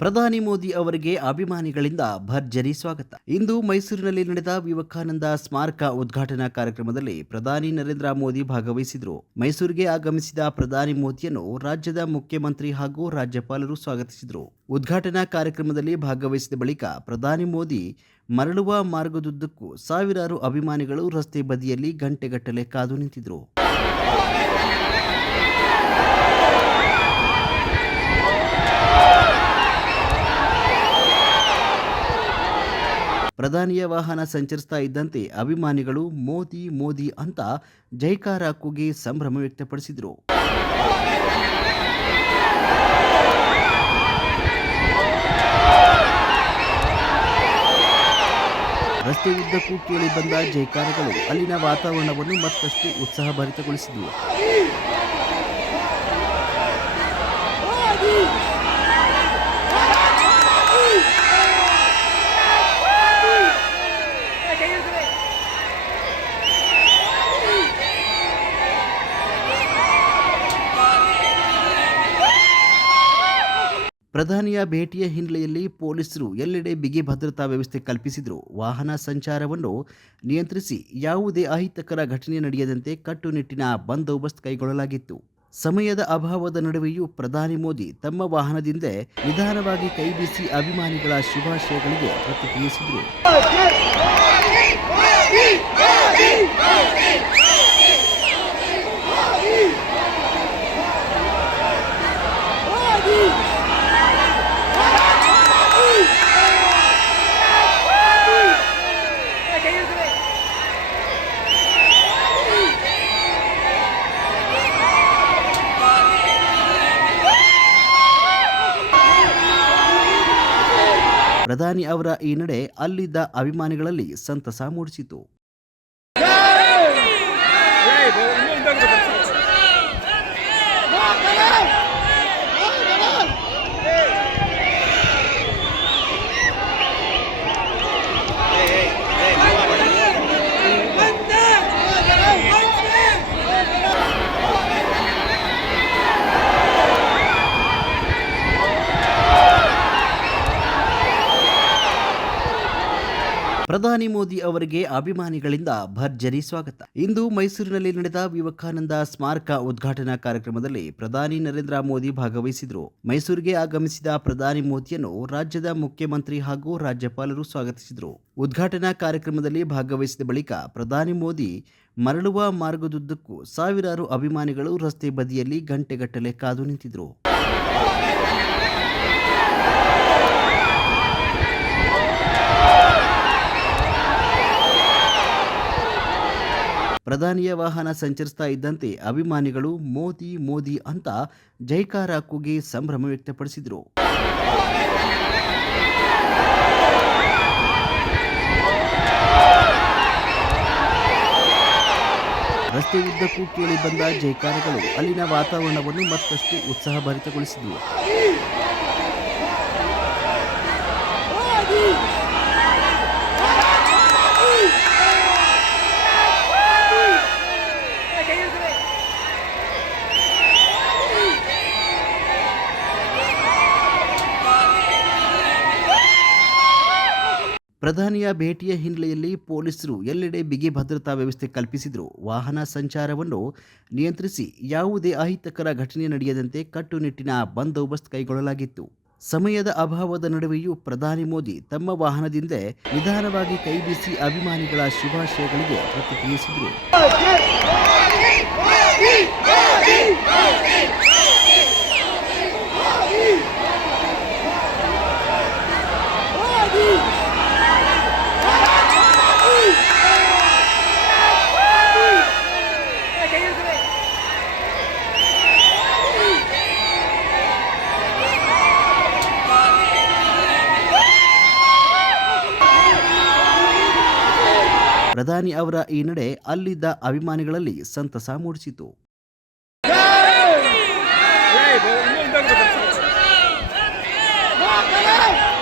ಪ್ರಧಾನಿ ಮೋದಿ ಅವರಿಗೆ ಅಭಿಮಾನಿಗಳಿಂದ ಭರ್ಜರಿ ಸ್ವಾಗತ. ಇಂದು ಮೈಸೂರಿನಲ್ಲಿ ನಡೆದ ವಿವೇಕಾನಂದ ಸ್ಮಾರಕ ಉದ್ಘಾಟನಾ ಕಾರ್ಯಕ್ರಮದಲ್ಲಿ ಪ್ರಧಾನಿ ನರೇಂದ್ರ ಮೋದಿ ಭಾಗವಹಿಸಿದರು. ಮೈಸೂರಿಗೆ ಆಗಮಿಸಿದ ಪ್ರಧಾನಿ ಮೋದಿಯನ್ನು ರಾಜ್ಯದ ಮುಖ್ಯಮಂತ್ರಿ ಹಾಗೂ ರಾಜ್ಯಪಾಲರು ಸ್ವಾಗತಿಸಿದರು. ಉದ್ಘಾಟನಾ ಕಾರ್ಯಕ್ರಮದಲ್ಲಿ ಭಾಗವಹಿಸಿದ ಬಳಿಕ ಪ್ರಧಾನಿ ಮೋದಿ ಮರಳುವ ಮಾರ್ಗದುದ್ದಕ್ಕೂ ಸಾವಿರಾರು ಅಭಿಮಾನಿಗಳು ರಸ್ತೆ ಬದಿಯಲ್ಲಿ ಗಂಟೆಗಟ್ಟಲೆ ಕಾದು ನಿಂತಿದ್ದರು. ಪ್ರಧಾನಿಯ ವಾಹನ ಸಂಚರಿಸ್ತಾ ಇದ್ದಂತೆ ಅಭಿಮಾನಿಗಳು ಮೋದಿ ಮೋದಿ ಅಂತ ಜೈಕಾರ ಕೂಗಿ ಸಂಭ್ರಮ ವ್ಯಕ್ತಪಡಿಸಿದರು. ರಸ್ತೆ ಉದ್ದಕ್ಕೂ ಕೇಳಿ ಬಂದ ಜೈಕಾರಗಳು ಅಲ್ಲಿನ ವಾತಾವರಣವನ್ನು ಮತ್ತಷ್ಟು ಉತ್ಸಾಹಭರಿತಗೊಳಿಸಿದವು. ಪ್ರಧಾನಿಯ ಭೇಟಿಯ ಹಿನ್ನೆಲೆಯಲ್ಲಿ ಪೊಲೀಸರು ಎಲ್ಲೆಡೆ ಬಿಗಿ ಭದ್ರತಾ ವ್ಯವಸ್ಥೆ ಕಲ್ಪಿಸಿದರು. ವಾಹನ ಸಂಚಾರವನ್ನು ನಿಯಂತ್ರಿಸಿ ಯಾವುದೇ ಅಹಿತಕರ ಘಟನೆ ನಡೆಯದಂತೆ ಕಟ್ಟುನಿಟ್ಟಿನ ಬಂದೋಬಸ್ತ್ ಕೈಗೊಳ್ಳಲಾಗಿತ್ತು. ಸಮಯದ ಅಭಾವದ ನಡುವೆಯೂ ಪ್ರಧಾನಿ ಮೋದಿ ತಮ್ಮ ವಾಹನದಿಂದ ನಿಧಾನವಾಗಿ ಕೈಬೀಸಿ ಅಭಿಮಾನಿಗಳ ಶುಭಾಶಯಗಳಿಗೆ ಪ್ರತಿಕ್ರಿಯಿಸಿದರು. ಪ್ರಧಾನಿ ಅವರ ಈ ನಡೆ ಅಲ್ಲಿದ್ದ ಅಭಿಮಾನಿಗಳಲ್ಲಿ ಸಂತಸ ಮೂಡಿಸಿತು. ಪ್ರಧಾನಿ ಮೋದಿ ಅವರಿಗೆ ಅಭಿಮಾನಿಗಳಿಂದ ಭರ್ಜರಿ ಸ್ವಾಗತ. ಇಂದು ಮೈಸೂರಿನಲ್ಲಿ ನಡೆದ ವಿವೇಕಾನಂದ ಸ್ಮಾರಕ ಉದ್ಘಾಟನಾ ಕಾರ್ಯಕ್ರಮದಲ್ಲಿ ಪ್ರಧಾನಿ ನರೇಂದ್ರ ಮೋದಿ ಭಾಗವಹಿಸಿದರು. ಮೈಸೂರಿಗೆ ಆಗಮಿಸಿದ ಪ್ರಧಾನಿ ಮೋದಿಯನ್ನು ರಾಜ್ಯದ ಮುಖ್ಯಮಂತ್ರಿ ಹಾಗೂ ರಾಜ್ಯಪಾಲರು ಸ್ವಾಗತಿಸಿದರು. ಉದ್ಘಾಟನಾ ಕಾರ್ಯಕ್ರಮದಲ್ಲಿ ಭಾಗವಹಿಸಿದ ಬಳಿಕ ಪ್ರಧಾನಿ ಮೋದಿ ಮರಳುವ ಮಾರ್ಗದುದ್ದಕ್ಕೂ ಸಾವಿರಾರು ಅಭಿಮಾನಿಗಳು ರಸ್ತೆ ಬದಿಯಲ್ಲಿ ಗಂಟೆಗಟ್ಟಲೆ ಕಾದು ನಿಂತಿದ್ದರು. ಪ್ರಧಾನಿಯ ವಾಹನ ಸಂಚರಿಸ್ತಾ ಇದ್ದಂತೆ ಅಭಿಮಾನಿಗಳು ಮೋದಿ ಮೋದಿ ಅಂತ ಜೈಕಾರ ಕೂಗಿ ಸಂಭ್ರಮ ವ್ಯಕ್ತಪಡಿಸಿದರು. ರಸ್ತೆ ಉದ್ದಕ್ಕೂ ಕೇಳಿ ಬಂದ ಜೈಕಾರಗಳು ಅಲ್ಲಿನ ವಾತಾವರಣವನ್ನು ಮತ್ತಷ್ಟು ಉತ್ಸಾಹಭರಿತಗೊಳಿಸಿದವು. ಪ್ರಧಾನಿಯ ಭೇಟಿಯ ಹಿನ್ನೆಲೆಯಲ್ಲಿ ಪೊಲೀಸರು ಎಲ್ಲೆಡೆ ಬಿಗಿ ಭದ್ರತಾ ವ್ಯವಸ್ಥೆ ಕಲ್ಪಿಸಿದರು. ವಾಹನ ಸಂಚಾರವನ್ನು ನಿಯಂತ್ರಿಸಿ ಯಾವುದೇ ಅಹಿತಕರ ಘಟನೆ ನಡೆಯದಂತೆ ಕಟ್ಟುನಿಟ್ಟಿನ ಬಂದೋಬಸ್ತ್ ಕೈಗೊಳ್ಳಲಾಗಿತ್ತು. ಸಮಯದ ಅಭಾವದ ನಡುವೆಯೂ ಪ್ರಧಾನಿ ಮೋದಿ ತಮ್ಮ ವಾಹನದಿಂದ ನಿಧಾನವಾಗಿ ಕೈಬೀಸಿ ಅಭಿಮಾನಿಗಳ ಶುಭಾಶಯಗಳಿಗೆ ಪ್ರತಿಕ್ರಿಯಿಸಿದರು. ಪ್ರಧಾನಿ ಅವರ ಈ ನಡೆ ಅಲ್ಲಿದ್ದ ಅಭಿಮಾನಿಗಳಲ್ಲಿ ಸಂತಸ ಮೂಡಿಸಿತು. Hey,